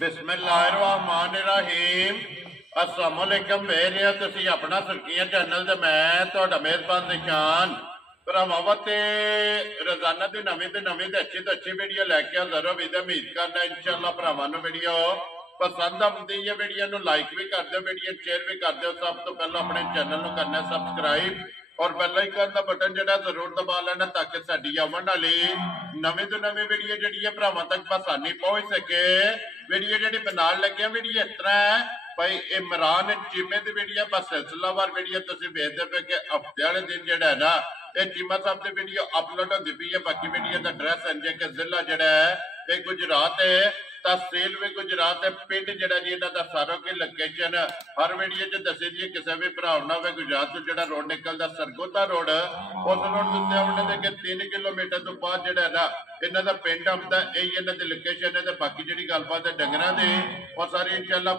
बिस्मिल्लाहिर्रहमानिर्रहीम अस्सलामुअलैकुम वेरिया तुसी अपना सुर्खियां चैनल ते मैं तुहाडा मेहरबान निशान भरावां ते रोजाना दी नवीं ते अच्छी वीडियो लैके हाज़र हो उम्मीद करना इंशाअल्लाह भरावां नूं वीडियो पसंद आउंदी है। वीडियो नूं लाइक भी कर दो, वीडियो शेयर भी कर दो। सब तो पहले अपने चैनल नूं करना सब्सक्राइब और बेल आइकन का बटन जो जरूर दबा लेना ताकि साडी आवन वाली नवीं तो नवीं वीडियो जी भरावां तक आसानी पहुंच सके। वीडियो जी बनाने लगे वीडियो इस तरह है भाई इमरान चीमे की वीडियो बस सिलसिलावार वीडियो तुम वेखते पे कि हफ्ते वाले दिन जो है ना ये चीमा साहब की वीडियो अपलोड होती पी है। बाकी वीडियो का एड्रैस है कि जिला जड़ा है ये गुजरात है, तहसील भी गुजरात है, पिंड जड़ा जी इन्हों का सारों की लोकेशन हर वीडियो च दसी दी। किसी भी भरा ना हो गुजरात तो जो रोड निकलता सरगोदा रोड उस रोड के उत्ते के 3 किलोमीटर तो बाद जो है ना इन्हों का पिंड आता यही इन्हों की लोकेशन है। तो बाकी जी गलबात है डंगरां की और सारी इंशाअल्लाह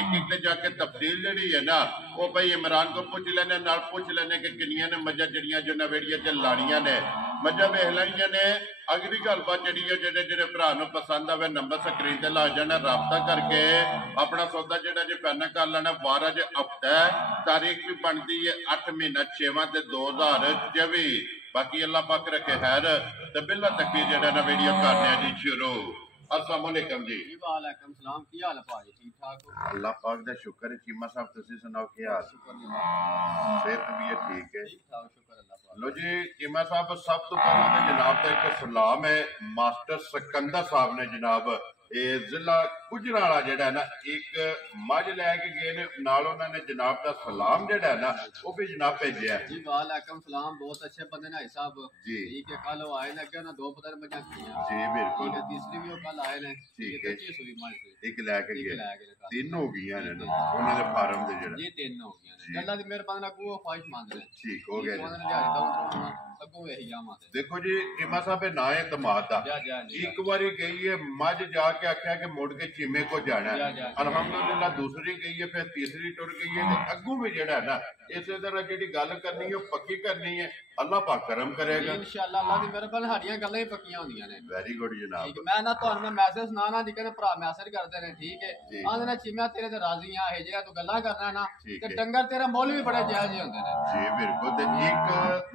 एक जाके तफसील जी है ना वो भाई इमरान को पूछ लेने पूछ लेने कि किनिया ने मझा जड़ियां जो वीडियो च लानियां ने मझा वेख लाइया ने। अगली गलबात जी जो भरा पसंद आवे नंबर स्क्रीन से ला जाना रबता करके अपना सौदा जो जी पैना कर लेना। 12 ज हफ्ता है, तारीख भी बनती है 8 महीना 6वां 2024। बाकी अल्लाह पाक रखे खैर तो बिल्ला तक जो वीडियो करने जी शुरू। अस्सलाम वालेकुम जी। वालेकुम सलाम, की हाल है भाजी? ठीक ठाक हो? अल्लाह पाक दा शुक्र है। चीमा साहब तुसी सुनाओ की हाल? सेहत तबीयत ठीक है? ठीक ठाक, शुक्र अल्लाह पाक। लो जी चीमा साहब सब तो पहले तो जनाब का एक सलाम है मास्टर सिकंदर साहब ने जनाब जिला गुजराला जेड़ा है ना एक मझ लैके गए ने नाल उन्होंने जनाब का सलाम जेड़ा है ना वो भी जनाब भेजा है जी। वालेकुम सलाम, बहुत अच्छे बंदे ने साहब जी। ठीक है, कल वो आए लगे ना 2 पता मजा की जी बिल्कुल। तीसरी भी वो कल आए ने ठीक है, सुई मार से एक लैके गए 3 हो गई ने उन्होंने फार्म दे जेड़ा जी 3 हो गई ने। अल्लाह दी मेहरबानी नाल को ख्वाहिश मंद रहे ठीक हो गया जी। सबको यही जामा देखो जी चीमा साहब ना है दमाद दा एक बारी गई है मझ जाके आख्या कि मुड़ के चीमे को जाना है। अल्हम्दुलिल्लाह दूसरी गई है फिर तीसरी टुर गई है। अगू भी जेड़ा है ना इस तरह जी गल करनी है पक्की करनी है। अल्लाह पाक करम करेगा इंशाअल्लाह। अल्लाह दी मेहरबानी साडियां गल्लां ही पक्कियां होंदियां ने। वेरी गुड जनाब। मैं ना तुहानू मैसेज ना दी कहने भरा मैसेज करदे ने ठीक है आंदे ने चीमा तेरे ते राजी हां है जेड़ा तू गल्लां करना ना ते डंगर तेरा मुੱਲ भी बड़े जायज होंदे ने। जी बिल्कुल। ते एक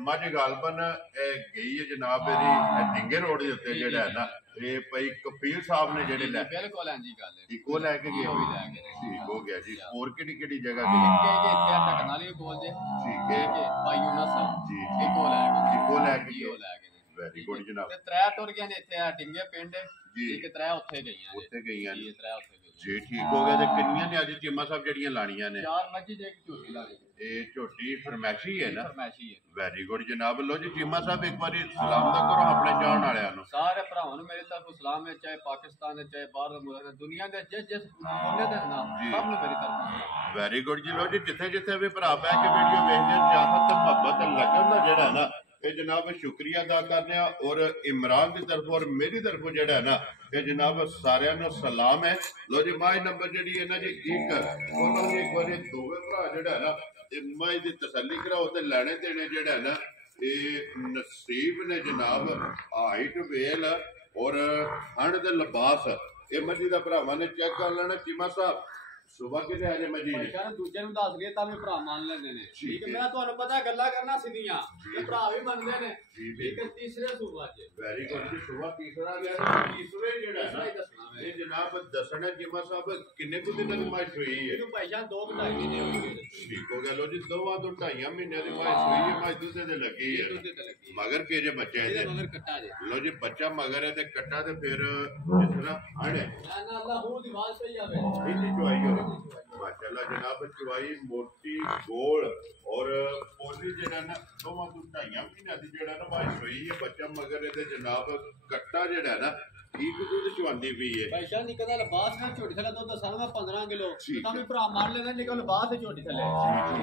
मझ गालबन गई है जनाब मेरी डिंगे रोड के उत्ते जेड़ा है ना ये भाई कपील साहब ने जेड़े ले बिल्कुल हां जी गल है इको लेके गए वो भी लेके ठीक हो गया जी। और केड़ी जगह से के इत्थे टकनाली भी बोल जे ठीक है भाई यूनुस जी इको लेके वेरी गुड जनाब। ते त्रै टुर गए ने इत्थे डिंगे पिंड जी एक त्रै उत्थे गईयां उत्थे गईयां जी त्रै उत्थे जी ठीक हो गया। ते किन्नियां ने अज चीमा साहब जड़ियां लानियां ने? 4 मच्छी जे एक झोटी लानी ये झोटी फरमैशी है ना? फरमैशी है। वेरी गुड जनाब। लो जी चीमा साहब एक बार सलाम दा करो अपने जान वालियां नु। सारे भरावां नु मेरी तरफ सलाम है, चाहे पाकिस्तान है चाहे बाहर मुल्क है दुनिया दे जिस कोने दे ना सब नु मेरी तरफ वेरी गुड जी। लो जी जिथे जिथे भी भरा पै के वीडियो वेखदे चाहत मोहब्बत लगन दा जेड़ा ना ये जनाब शुक्रिया अदा करने और इमरान की तरफ और मेरी तरफ जेड़ा है ना ये जनाब सारे सलाम है। लो जी माई नंबर जी है ना जी एक उन्होंने एक बार दोवे भरा जेड़ा है ना माई की तसली कराओ तो लैने देने जेड़ा है ना ये नसीब ने जनाब हाइट वेल और ठंड के लिबास ये मजी का भरावां ने चेक कर लेना। चीमा साहब सुबह कितने आजे मजी ने भाई दूजे नु दस गए तां भी भरा मान लेंदे ने ठीक है। मैं ਤੁਹਾਨੂੰ पता गल्ला करना सीधियां ते भरा भी मनदे ने ठीक है। तीसरे सुबह जे वेरी गुड जी। सुबह तीसरा गया तीसरे जेड़ा है ना ये जनाब दसना चीमा साहब किन्ने को दिन की माइश हुई है? इनु भाई जान 2 2.5 महीने हो गए ठीक हो गया। लो जी 2.5 महीने की माइश हुई है। माइश दूसरे ते लगी है मगर के जे बच्चे है मगर कट्टा जे लो जी बच्चा मगर है ते कट्टा ते फिर जिस तरह अड़े ना अल्लाह हो दी बात सही आवे इतनी चुआई हो माशाल्लाह जनाब चुआई मोटी गोल और पोली जेड़ा ना 2.5 महीने की जेड़ा ना माइश हुई है। बच्चा मगर है जनाब कट्टा जेड़ा ना ठीक दूध चुआंदी भी है। भाई शान निकदा लिबास ना छोटी थले दूध साल में 15 किलो तां भी भरा मार लेंदे निकल लिबास है छोटी थले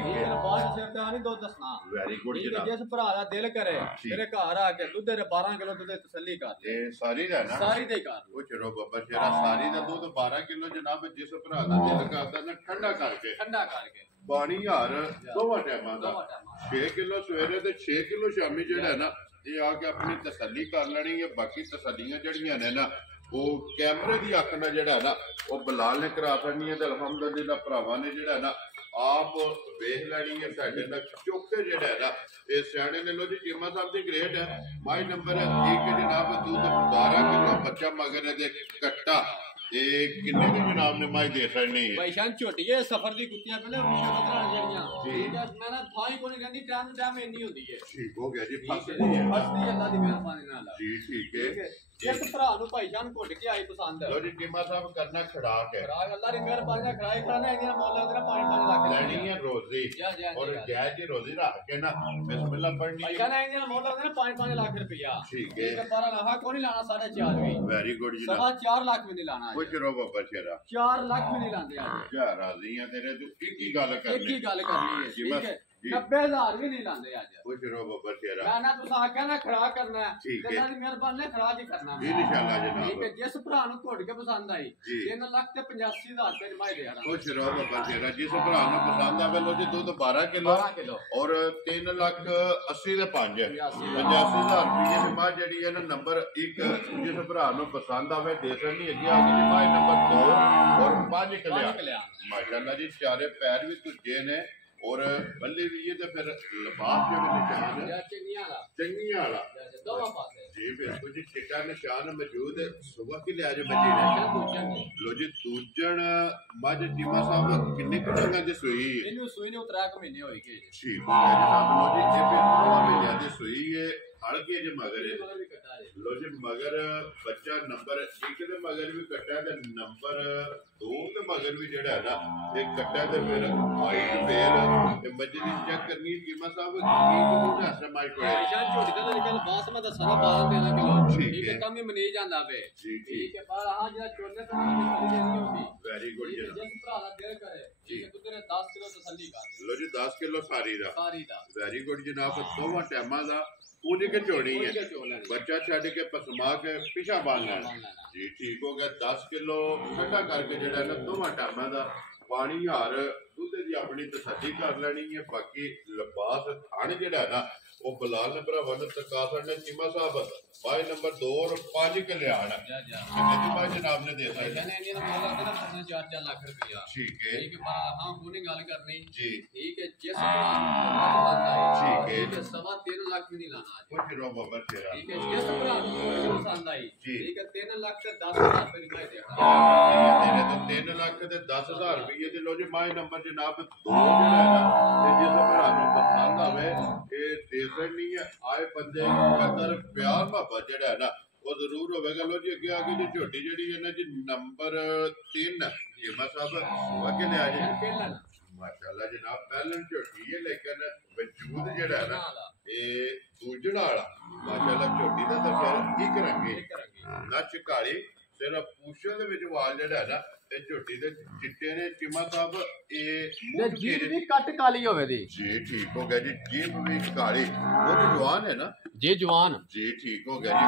ये लिबास सिर ते आनी दूध दसना। वेरी गुड जनाब। जिस भरा दा दिल करे तेरे घर आके दूध दे 12 किलो दूध तसल्ली कर ये सारी दा ना सारी दे कर वो चलो बाबा शेरा सारी दा दूध 12 किलो जनाब जिस भरा दा दिल करदा ना ठंडा करके पानी यार दोवां टाइमां दा 6 किलो सवेरे ते 6 किलो शामी जेड़ा है ना ये आके अपनी तसल्ली कर लेनी है। बाकी तसल्लियां जड़ियां ने ना ਉਹ ਕੈਮਰੇ ਦੀ ਅੱਖ ਨਾਲ ਜਿਹੜਾ ਨਾ ਉਹ ਬਲਾਲ ਨੇ ਕਰਾ ਛੱਡਣੀ ਹੈ ਤੇ ਅਲਹਮਦੁਲਿਲਾ ਭਰਾਵਾਂ ਨੇ ਜਿਹੜਾ ਨਾ ਆਪ ਵੇਖ ਲੈਣੀ ਹੈ ਸਾਡੇ ਨਾਲ ਚੁੱਕੇ ਜਿਹੜਾ ਹੈ ਨਾ ਇਹ ਸਿਆਣੇ ਨੇ ਲੋ ਜੀ ਚੀਮਾ ਸਾਹਿਬ ਦੀ ਗ੍ਰੇਡ ਹੈ ਮਾਈ ਨੰਬਰ 1 ਜਨਾਬ ਦੁੱਧ 12 ਕਿਲੋ ਬੱਚਾ ਮਗਰ ਇਹਦੇ ਕੱਟਾ ਇਹ ਕਿੰਨੇ ਦੀ ਜਨਾਬ ਨੇ ਮਾਈ ਦੇ ਛੱਡਣੀ ਹੈ ਭਾਈ ਸ਼ਾਨ ਛੋਟੀ ਹੈ ਸਫਰ ਦੀ ਕੁੱਤੀਆਂ ਪਹਿਲੇ ਵਿਸ਼ਾ ਜਿਹੜੀਆਂ ਠੀਕ ਹੈ ਮੈਂ ਨਾ ਥਾਂ ਹੀ ਕੋਈ ਰਹਿੰਦੀ ਟਾਈਮ ਇੰਨੀ ਹੁੰਦੀ ਹੈ ਠੀਕ ਹੋ ਗਿਆ ਜੀ ਫਸਦੀ ਅੱਲਾ ਦੀ ਮਿਹਰਬਾਨੀ ਨਾਲ ਜੀ ਠੀਕ ਹੈ ਇੱਕ ਭਰਾ ਨੂੰ ਭਾਈ ਜਾਨ ਘੁੱਟ ਕੇ ਆਈ ਪਸੰਦ ਲੋ ਜੀ ਟੀਮਾ ਸਾਹਿਬ ਕਰਨਾ ਖੜਾਕ ਹੈ ਖੜਾਕ ਅੱਲਾ ਦੀ ਮਿਹਰਬਾਨੀ ਨਾਲ ਖੜਾਈ ਕਰਨਾ ਇਹਦੀਆਂ ਮੌਲਾ ਦੇ 5 ਲੱਖ ਲੈਣੀ ਹੈ ਰੋਜ਼ੀ ਔਰ ਜਾਇਜ਼ ਜੀ ਰੋਜ਼ੀ ਰੱਖ ਕੇ ਨਾ ਬਿਸਮਿਲ੍ਲਾ ਪੜਨੀ ਭਾਈ ਜਾਨ ਇਹਦੀਆਂ ਮੌਲਾ ਦੇ 5 ਲੱਖ ਰੁਪਇਆ ਠੀਕ ਹੈ ਇੱਕ ਬਾਰਾ ਲਾਹਾ ਕੋਈ ਨਹੀਂ ਲਾਣਾ 4.5 ਵੀ ਵੈਰੀ ਗੁੱਡ ਜੀ 4 ਲੱਖ ਵੀ ਨਹੀਂ ਲਾਣਾ ਕੁਝ ਰੋ ਬਾਬਾ ਸ਼ੇਰਾ 4 ਲੱਖ ਵੀ ਨਹੀਂ ਲਾਂਦੇ ਅੱਜ ਯਾ ਰਾਜ਼ੀ ਆ ਤੇਰੇ ਤੂੰ ਇੱਕ ਹੀ ਗੱਲ ਕਰਨੀ ਇੱਕ ਹੀ ਗੱਲ ਕਰਨੀ ਹੈ ਠੀਕ ਹੈ 90000 ਵੀ ਨਹੀਂ ਲਾਂਦੇ ਅੱਜ ਕੁਝ ਰੋ ਬਾਬਾ ਸ਼ੇਰਾ ਮੈਂ ਨਾ ਤੁਸੀਂ ਆਖਿਆ ਨਾ ਖੜਾ ਕਰਨਾ ਠੀਕ ਹੈ ਅੱਲਾ ਦੀ ਮਿਹਰਬਾਨੀ ਨਾਲ ਖੜਾ ਹੀ ਕਰਨਾ ਇਨਸ਼ਾਅੱਲਾ ਜਨਾਬ ਠੀਕ ਹੈ ਜਿਸ ਭਰਾ ਨੂੰ ਘੁੱਟ ਕੇ ਪਸੰਦ ਆਈ 3 ਲੱਖ ਤੇ 85000 ਰੁਪਏ ਦੀ ਮਾਈ ਦੇ ਆਣਾ ਕੁਝ ਰੋ ਬਾਬਾ ਸ਼ੇਰਾ ਜਿਸ ਭਰਾ ਨੂੰ ਪਸੰਦ ਆਵੇ ਲੋ ਜੀ ਦੁੱਧ 12 ਕਿਲੋ ਔਰ 3 ਲੱਖ 80 ਦੇ 5 85000 ਰੁਪਏ ਦੀ ਮਾਂ ਜਿਹੜੀ ਹੈ ਨਾ ਨੰਬਰ 1 ਜਿਸ ਭਰਾ ਨੂੰ ਪਸੰਦ ਆਵੇ ਦੇ ਸਕਣੀ ਹੈਗੀ ਆ ਗਈ ਮਾਂ ਨੰਬਰ 2 ਔਰ 5 ਕਲਿਆ ਮਾਸ਼ਾਅੱਲਾ ਜੀ ਚਾਰੇ ਪੈਰ ਵੀ ਤੁੱਜੇ ਨੇ और बल्ले भी ये तो फिर लिबास के भी निशान है चंगिया वाला जी बिल्कुल जी चिट्टा निशान मौजूद है सुबह की लिहाज बची ने लो जी दूजन मज टीमा साहब किन्ने डंगा दी सूई इनु सूई ने 3 महीने होई गए ठीक है जनाब लो जी ये भी 3 महीने दी सूई है हड़ के जे मगर लो जी मगर बच्चा नंबर 1 दे मगर भी कट्टा ते नंबर 2 दे मगर भी जेड़ा है ना एक कट्टा ते फिर हाइट फेर ते मजदी चेक करनी कीमा साहब की कितने ऐसा माइक है शान छोटी दा निकल बासमत दा सारा 12 किलो ठीक है कम ही मनी जांदा वे ठीक है पर हां जरा छोड़ने तो नहीं देनी होती वेरी गुड जिस भरा दा दिल करे ठीक है तू तेरे 10 किलो तसल्ली कर लो जी 10 किलो सारी दा वेरी गुड जनाब दोवां टाइमां दा पूरी के चोड़ी है बच्चा छड़ के पसमा के पिछा बाल जी ठीक हो गया 10 किलो ठंडा करके जड़ा ना दोवां टाइमां दा पानी हार दुध दी अपनी तसल्ली कर लेनी है बाकी लिबास थान जड़ा ना वो बलाल ने भरावां ने तकासर ने चीमा साहब भाई नंबर 2 और 5 कल्याण कितने भाई जनाब ने दे दिया ने इन्हें मोला के 4 लाख रुपया ठीक है हां कोनी गल करनी जी ठीक है जिस भरा ठीक है कि 3.5 लाख भी नहीं लाना कुछ रो बाबा तेरा ठीक है जिस भरा पसंद आई ठीक है 3 लाख ते 10,000 रुपए की देना तेरे तो 3 लाख ते 10,000 रुपए दे लो जी माई नंबर जनाब 2 जेड़ा है ना ते जिस भरा नु पसंद आवे ए देसन नहीं है आए बंदे कदर प्यार मोहब्बत जेड़ा है ना वो जरूर होगा लो जी अगे आगे जी झोटी जी है ना जी नंबर 3 चीमा साहब आगे ले आ जी माशाल्लाह जनाब पहलन झोटी है लेकिन वजूद जेड़ा है ना ये दूजड़ वाला माशाल्लाह झोटी दा तो फिर एक रंगे नच काली सिर्फ पूछे दे विच वाल जेड़ा है ना ते झोटी दे चिट्टे ने चीमा साहब ये मुंह जीभ भी कट काली होवे दी जी ठीक हो गया जी जीभ भी काली वो जवान है ना जी जवान जी ठीक हो गया जी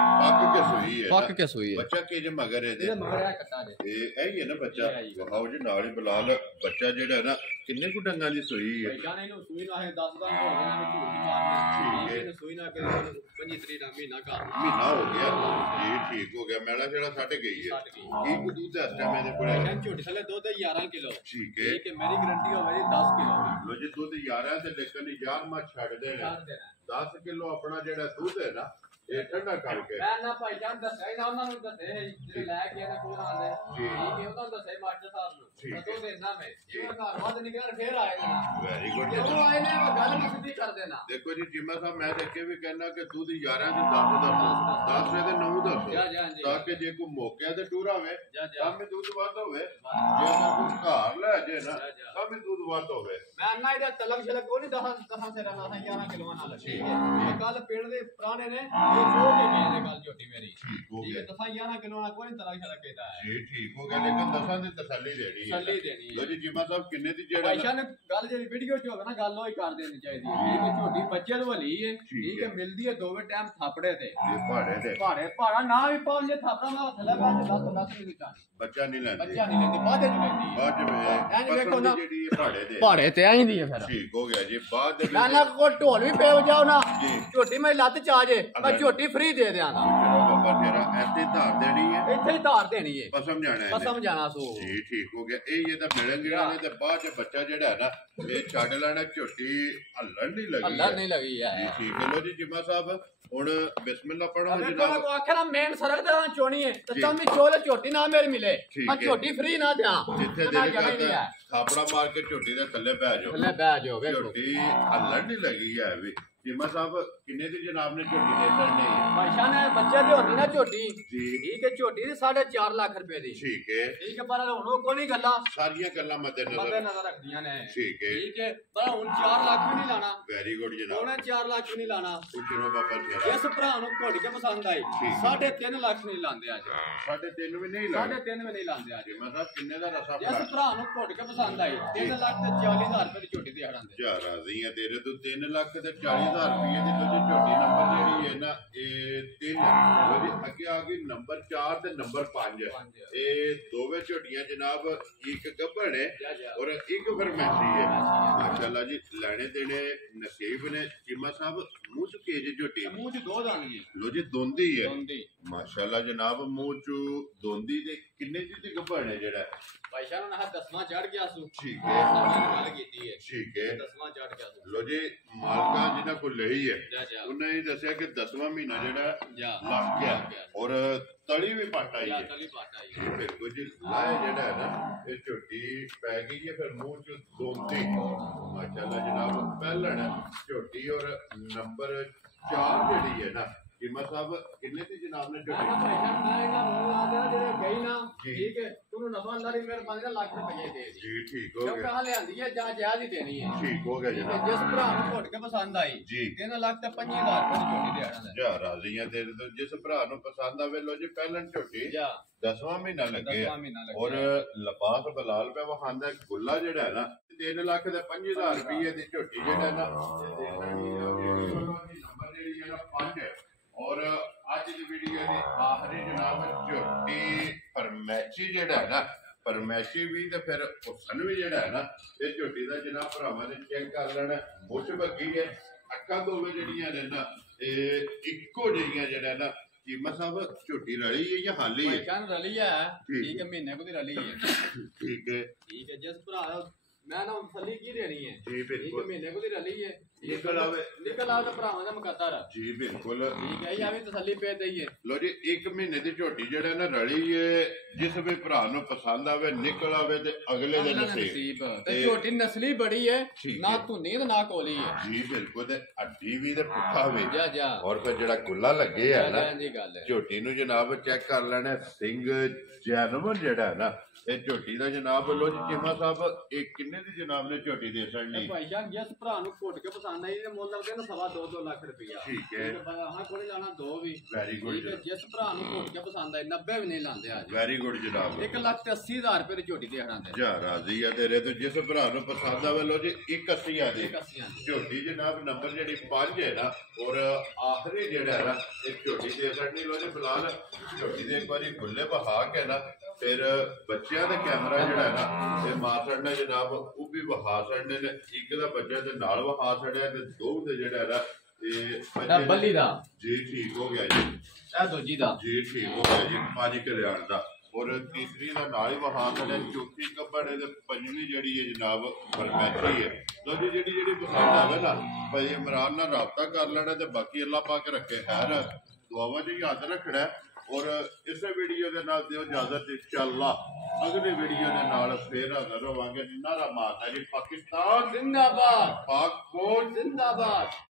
पक के सुई है बच्चा के जे मगर है ये मगर है कट्टा दे ये है ना बच्चा वहाओ जी नाल ही बलाल बच्चा जेड़ा है ना किन्ने को डंगा दी सुई है जाने नु सुई ना है 10 दिन हो गए ना झूठी मारने ठीक है सुई ना के 25 ना महीना हो गया जी ठीक हो गया मेला जेड़ा सट गई है एक दूध है इस टाइम मेरे कोल झूठी थले दूध 11 किलो ठीक है मेरी गारंटी होवे 10 किलो लो जी दूध 11 ते लेकिन यार मैं छड़ देना 10 किलो अपना जेड़ा दूध है ना ये ठंडा करके मैं ना भाई जान दस्या ही ना उन्हां नु दसे जे ले के ना कोल आंदे ठीक है उन्हां दसे मास्टर साहब नु तो देना मैं ये घर बाद निकल फिर आए ना वेरी गुड जो आए ने गल में सीधी कर देना देखो जी चीमा साहब मैं देखे भी कहना कि दूध 11 ते 10 ते 9 दस ताकि जे को मौके ते टूर आवे तब में दूध वध होवे जे कोई घर ले जे ना तब में दूध वध होवे मैं ना इधर तलब छलक को नहीं 10 से रहना 11 किलो ना ठीक है कल पेड़ दे पुराने ने ये जो के मेरे गल झोटी मेरी ठीक हो गया 11 किलो ना कोई तलब छलक कहता है जी ठीक हो गया लेकिन 10 दी तसल्ली देनी लो जी चीमा साहब किन्ने दी जेड़ा भाईशान गल जेडी वीडियो च होवे ना गल होई कर देनी चाहिए ये कि झोटी बच्चे तो वली है ठीक है मिलदी है दोवे टाइम थापड़े ते ये पहाड़े ते पहाड़ा ना भी पाउन जे थापड़ा ना थले बैठ 10 मिनट चाह बच्चा नहीं लेंदी बाद में लेंदी बाद में देखो ना जेडी ये पहाड़े ते आई दी है फिर ठीक हो गया जी बाद ना ना को ढोल भी पे जाओ ना झोटी में लत चा जे मैं झोटी फ्री दे देंगा चलो बाबा तेरा ऐसे धार देनी है ਇੱਥੇ ਹੀ ਧਾਰ ਦੇਣੀ ਹੈ पसम जाना है ਪਸਮ ਜਾਣਾ ਸੋ जी ठीक हो गया ये तो मिलन गिलन ने ते बाद च बच्चा जेड़ा है ना ये छड़ लेना झोटी हल्लण नहीं लगी ਅੱਲਾ ਨਹੀਂ ਲੱਗੀ ਹੈ जी ठीक है लो जी जिम्मा साहब हुन बिस्मिल्लाह पढ़ो ਅਗਰ जनाब ਤੁਹਾਨੂੰ ਆਖਿਆ ਨਾ ਮੇਨ ਸੜਕ ਤੇ ਨਾ ਚੋਣੀ ਹੈ ਤੇ ਤੁਹਾਨੂੰ ਚੋਲੇ ਝੋਟੀ ਨਾ ਮੇਰੀ ਮਿਲੇ ਠੀਕ ਆ ਹੈ। ਝੋਟੀ ਫ੍ਰੀ ਨਾ ਦਿਆਂ जिथे दिल करता थापड़ा मार के झोटी दे थल्ले बह जाओ ਥੱਲੇ ਬਹਿ ਜਾਓ ਵੇਖੋ झोटी हल्लण नहीं लगी है भी जिम्मा साहब किन्ने दी जनाब ने झोटी दे छड़नी ਭਾਈਸ਼ਾ ਨੇ ਬੱਚੇ ਦੀ ਹੁੰਦੀ ਨਾ ਝੋਟੀ जी ਠੀਕ ਹੈ ਝੋਟੀ ਦੀ 4.5 ਲੱਖ ਰੁਪਏ ਦੀ ठीक है ਠੀਕ ਹੈ ਪਰ ਹੁਣ ਉਹ ਕੋਈ ਗੱਲਾਂ सारियां गल्लां ਮੱਦੇ मद्देनजर ਨਜ਼ਰ ਰੱਖਦੀਆਂ ਨੇ ठीक है ਠੀਕ ਹੈ ਪਰ ਹੁਣ 4 ਲੱਖ ਵੀ ਨਹੀਂ ਲਾਣਾ वेरी गुड जनाब ਉਹਨੇ 4 ਲੱਖ ਵੀ ਨਹੀਂ ਲਾਣਾ पूछो बाबा जरा ਜਿਸ ਭਰਾ ਨੂੰ ਘੁੱਟ ਕੇ ਪਸੰਦ ਆਈ 3.5 ਲੱਖ ਨਹੀਂ ਲਾਉਂਦੇ ਅੱਜ 3.5 ਵੀ ਨਹੀਂ ਲੱਗ 3.5 ਵੀ ਨਹੀਂ ਲਾਉਂਦੇ ਅੱਜ ਜਿਮਾ ਸਾਹਿਬ ਕਿੰਨੇ ਦਾ ਰਸਾ ਜਿਸ ਭਰਾ ਨੂੰ ਘੁੱਟ ਕੇ ਪਸੰਦ ਆਈ 3 ਲੱਖ ਤੇ 40,000 ਰੁਪਏ ਦੀ ਝੋਟੀ ਦੇ ਹੜਾਂਦੇ ਜਾ ਰਾਜ਼ੀ ਆ ਤੇਰੇ ਤੋਂ 3 ਲੱਖ ਤੇ 40,000 ਰੁਪਏ ਦੀ ਤੁझे ਝੋਟੀ ਨੰਬਰ ਜਿਹੜੀ ਹੈ ਨਾ ਇਹ 3 ਉਹਦੇ ਅੱਗੇ ਆ ਗਈ ਨੰਬਰ 4 ਤੇ ਨੰਬਰ 5 ਇਹ ਦੋਵੇਂ ਝੋਟੀਆਂ ਜਨਾਬ ਇੱਕ ਗੱਭਣ ਹੈ ਔਰ ਇੱਕ ਫਰਮੈਸ਼ੀ ਹੈ ਮਾਸ਼ਾਅੱਲਾ ਜੀ ਲੈਣੇ ਦੇਣੇ ਨਸੀਬ ਨੇ ਜਿਮਾ ਸਾਹਿਬ ਮੂੰਹ ਚ ਕੇਜ ਝੋਟੀ ਮੂੰਹ 'ਚ ਦੋ ਦੰਦ ਜੀ ਲੋ ਜੀ ਦੋਂਦੀ ਹੈ ਦੋਂਦੀ ਮਾਸ਼ਾਅੱਲਾ ਜਨਾਬ ਮੂੰਹ ਚ ਦੋਂਦੀ ਦੇ ਕਿੰਨੇ ਦੀ ਗੱਭਣ ਹੈ ਜਿਹੜਾ ਭਾਈਸ਼ਾ ਨੂੰ ਨਾ 10ਵਾਂ ਚੜ ਗਿਆ ਸੂ ਠੀਕ ਹੈ ਗੱਲ ਕੀਤੀ ਹੈ ਠੀਕ ਹੈ 10ਵਾਂ ਚੜ ਗਿਆ ਸੂ ਲੋ ਜੀ ਮਾਲਕਾਂ ਜਿਹਨਾਂ ਕੋਲ ਲਈ ਹੈ ਜਾ ਜਾ ਉਹਨਾਂ ਨੇ ਦੱਸਿਆ ਕਿ 10ਵਾਂ ਮਹੀਨਾ ਜਿਹੜਾ ਜਾ ਲੱਗ ਗਿਆ ਔਰ ਤਲੀ ਵੀ ਪੱਟ ਆਈ ਜਾ ਹੈ ਤਲੀ ਪਾਟਾ ਹੀ ਬਿਲਕੁਲ ਜੀ ਲਾਇਆ ਜਿਹੜਾ ਹੈ ਨਾ ਇਹ ਝੋਟੀ ਪੈ ਗਈ ਹੈ ਫਿਰ ਮੂੰਹ ਚ ਦੋਂਦੇ ਮਾਸ਼ਾਅੱਲਾ ਜਨਾਬ ਪਹਿਲਣ ਝੋਟੀ ਔਰ ਨੰਬਰ 4 ਜਿਹੜੀ ਹੈ ਨਾ ਜਿਮਾ ਸਾਹਿਬ ਕਿੰਨੇ ਦੀ ਜਨਾਬ ਨੇ ਝੋਟੀ ਭਾਈਸ਼ਾ ਬਣਾਏਗਾ ਮੂੰਹ ਲਾ ਦੇਣਾ ਜਿਹੜੇ ਗਈ ਨਾ ਜੀ। ਠੀਕ ਹੈ ਤੈਨੂੰ ਨਫਾ ਅੱਲਾ ਦੀ ਮਿਹਰਬਾਨੀ ਨਾਲ ਲੱਖ ਰੁਪਏ ਦੇ ਦੇ ਜੀ ਠੀਕ ਹੋ ਕਿਉਂ ਗਿਆ ਕਹਾਂ ਲਿਆਂਦੀ ਹੈ ਜਾਂ ਜਾਇਜ਼ ਹੀ ਦੇਣੀ ਹੈ ਠੀਕ ਹੋ ਗਿਆ ਠੀਕ ਹੈ ਜਨਾਬ ਜਿਸ ਭਰਾ ਨੂੰ ਘੁੱਟ ਕੇ ਪਸੰਦ ਆਈ ਜੀ 3 ਲੱਖ ਤੇ 25,000 ਰੁਪਏ ਦੀ ਝੋਟੀ ਦੇ ਹੜਾਂਦੇ ਜਾ ਰਾਜ਼ੀਆਂ ਤੇਰੇ ਤੋਂ ਜਿਸ ਭਰਾ ਨੂੰ ਪਸੰਦ ਆਵੇ ਲੋ ਜੀ ਪਹਿਲਣ ਝੋਟੀ ਜਾ 10ਵਾਂ ਮਹੀਨਾ ਲੱਗੇ 10ਵਾਂ ਮਹੀਨਾ ਲੱਗੇ ਔਰ ਲਬਾਸ ਬਲਾਲ ਪਿਆ ਵਖਾਂਦਾ ਗੁੱਲਾ ਜਿਹੜਾ ਹੈ ਨਾ 3 ਲੱਖ ਤੇ 5000 ਰੁਪਏ ਦੀ ਝੋਟੀ ਜਿਹੜਾ ਨਾ ਨੰਬਰ ਜਿਹੜੀ ਹੈ ਨਾ 5 ਔਰ ਅੱਜ ਦੀ ਵੀਡੀਓ ਦੀ ਆਖਰੀ ਜਨਾਬ ਝੋਟੀ ਫਰਮੈਸ਼ੀ ਜਿਹੜਾ ਹੈ ਨਾ ਫਰਮੈਸ਼ੀ ਵੀ ਤੇ ਫਿਰ ਹੁਸਨ ਵੀ ਜਿਹੜਾ ਹੈ ਨਾ ਇਹ ਝੋਟੀ ਦਾ ਜਨਾਬ ਭਰਾਵਾਂ ਨੇ ਚੈੱਕ ਕਰ ਲੈਣਾ ਮੁੱਛ ਬੱਗੀ ਹੈ ਅੱਖਾਂ ਦੋਵੇਂ ਜਿਹੜੀਆਂ ਨੇ ਨਾ ਇਹ ਇੱਕੋ ਜਿਹੀਆਂ ਜਿਹੜਾ ਨਾ ਚੀਮਾ ਸਾਹਿਬ ਝੋਟੀ ਰਲੀ ਹੈ ਜਾਂ ਹਾਲੀ ਹੈ ਭਾਈਸ਼ਾ ਰਲੀ ਹੈ ਠੀਕ ਹੈ ਮਹੀਨੇ ਕੋ ਦੀ ਰਲੀ ਹੈ ਠੀਕ ਹੈ ਠੀਕ ਹੈ ਜਿਸ ਭਰਾ ਮੈਂ ਨਾ ਤਸੱਲੀ ਕੀ ਦੇਣੀ ਹੈ ਜੀ ਇੱਕ ਬਿਲਕੁਲ ਮਹੀਨੇ ਕੋ ਦੀ ਰਲੀ ਹੈ ਨਿਕਲ ਆਵੇ ਨਿਕਲ ਆ ਤਾਂ ਭਰਾਵਾਂ ਦਾ ਮੁਕੱਦਰ ਜੀ ਬਿਲਕੁਲ ਠੀਕ ਹੈ ਇਹ ਵੀ ਤਸੱਲੀ ਪੇ ਦਈਏ ਲੋ ਜੀ 1 ਮਹੀਨੇ ਦੀ ਝੋਟੀ ਜਿਹੜਾ ਨਾ ਰਲੀ ਏ ਜਿਸ ਵੀ ਭਰਾ ਨੂੰ ਪਸੰਦ ਆਵੇ ਨਿਕਲ ਆਵੇ ਤੇ ਅਗਲੇ ਦੇ ਨਸੀਬ ਤੇ ਝੋਟੀ ਨਸਲੀ ਬੜੀ ਹੈ ਠੀਕ ਨਾ ਹੈ। ਧੁੰਨੀ ਤੇ ਨਾ ਕੋਲੀ ਹੈ ਜੀ ਬਿਲਕੁਲ ਤੇ ਅੱਡੀ ਵੀ ਤੇ ਪੁੱਠਾ ਵੀ ਜਾ ਜਾ ਔਰ ਫਿਰ ਜਿਹੜਾ ਗੁੱਲਾ ਲੱਗੇ ਆ ਨਾ ਜੀ ਗੱਲ ਹੈ ਝੋਟੀ ਨੂੰ ਜਨਾਬ ਚੈੱਕ ਕਰ ਲੈਣਾ ਸਿੰਘ ਜੈਨਵਨ ਜਿਹੜਾ ਹੈ ਨਾ ਇਹ ਝੋਟੀ ਦਾ ਜਨਾਬ ਲੋ ਜੀ ਚੀਮਾ ਸਾਹਿਬ ਇਹ ਕਿੰਨੇ ਦੀ ਜਨਾਬ ਨੇ ਝੋਟੀ ਦੇ ਛੜਨੀ ਭਾਈ ਜਾਨ ਜਿਸ ਭਰਾ ਨੂੰ ਘੁੱਟ ਕੇ ਪਸੰਦ ਆਈ ਤੇ ਮੁੱਲ ਲੱਗਦੇ ਨਾ 2.5 ਲੱਖ ਰੁਪਇਆ ਠੀਕ ਹੈ ਹਾਂ ਕੋਲੇ ਲਾਣਾ ਦੋ ਵੀ ਵੈਰੀ ਗੁੱਡ ਠੀਕ ਹੈ ਜਿਸ ਭਰਾ ਨੂੰ ਘੁੱਟ ਕੇ ਪਸੰਦ ਆਈ 90 ਵੀ ਨਹੀਂ ਲਾਉਂਦੇ ਅੱਜ ਵੈਰੀ ਗੁੱਡ ਜਨਾਬ 1,80,000 ਰੁਪਏ ਦੀ ਝੋਟੀ ਦੇ ਹੜਾਂਦੇ ਜਾ ਰਾਜ਼ੀ ਆ ਤੇਰੇ ਤੋਂ ਜਿਸ ਭਰਾ ਨੂੰ ਪਸੰਦ ਆਵੇ ਲੋ ਜੀ 81 ਆ ਦੇ 81 ਝੋਟੀ ਜਨਾਬ ਨੰਬਰ ਜਿਹੜੀ 5 ਹੈ ਨਾ ਔਰ ਆਖਰੀ ਜਿਹੜਾ ਹੈ ਨਾ ਇਹ ਝੋਟੀ ਦੇ ਛੜਨੀ ਲੋ ਜੀ ਫਿਲਹਾਲ ਝੋਟੀ ਦੇ ਇੱਕ ਵਾਰੀ ਖੁੱਲੇ ਬਹਾ ਕੇ ਨਾ ਫਿਰ ਬੱਚਿਆਂ ਦਾ ਕੈਮਰਾ ਜਿਹੜਾ ਹੈ ਨਾ ਇਹ ਮਾਸੜ ਨੇ ਜਨਾਬ ਉਹ ਵੀ ਵਹਾ ਛੜਨੇ ਨੇ ਇੱਕ ਦਾ ਬੱਚਾ ਦੇ ਨਾਲ ਵਹਾ ਛੜਿਆ ਤੇ ਦੋ ਦੇ ਜਿਹੜਾ ਹੈ ਨਾ ਇਹ ਬੱਲੀ ਦਾ ਜੀ ਠੀਕ ਹੋ ਗਿਆ ਜੀ ਇਹ ਦੂਜੀ ਦਾ ਜੀ ਠੀਕ ਹੋ ਗਿਆ ਜੀ 5 ਕਲਿਆਣ ਦਾ ਔਰ ਤੀਸਰੀ ਦਾ ਨਾਲ ਹੀ ਵਹਾ ਛੜਿਆ ਚੌਥੀ ਕੱਪੜੇ ਤੇ ਪੰਜਵੀਂ ਜਿਹੜੀ ਹੈ ਜਨਾਬ ਫਰਮੈਸ਼ੀ ਹੈ ਲੋ ਜੀ ਜਿਹੜੀ ਪਸੰਦ ਆਵੇ ਨਾ ਭਾਈ ਇਮਰਾਨ ਨਾਲ ਰਾਬਤਾ ਕਰ ਲੈਣਾ ਤੇ ਬਾਕੀ ਅੱਲਾਹ ਪਾਕ ਰੱਖੇ ਖੈਰ ਦੁਆਵਾਂ ਜੀ ਯਾਦ ਰੱਖਣਾ ਔਰ ਇਸੇ ਵੀਡੀਓ ਦੇ ਨਾਲ ਦਿਓ ਇਜਾਜ਼ਤ ਇੰਸ਼ਾਅੱਲਾ ਅਗਲੇ ਵੀਡੀਓ ਦੇ ਨਾਲ ਫੇਰ ਹਾਜ਼ਰ ਹੋਵਾਂਗੇ ਨਾਰਾ ਮਾਰਦਾ ਜੀ ਪਾਕਿਸਤਾਨ ਜ਼ਿੰਦਾਬਾਦ ਪਾਕ ਫੌਜ ਜ਼ਿੰਦਾਬਾਦ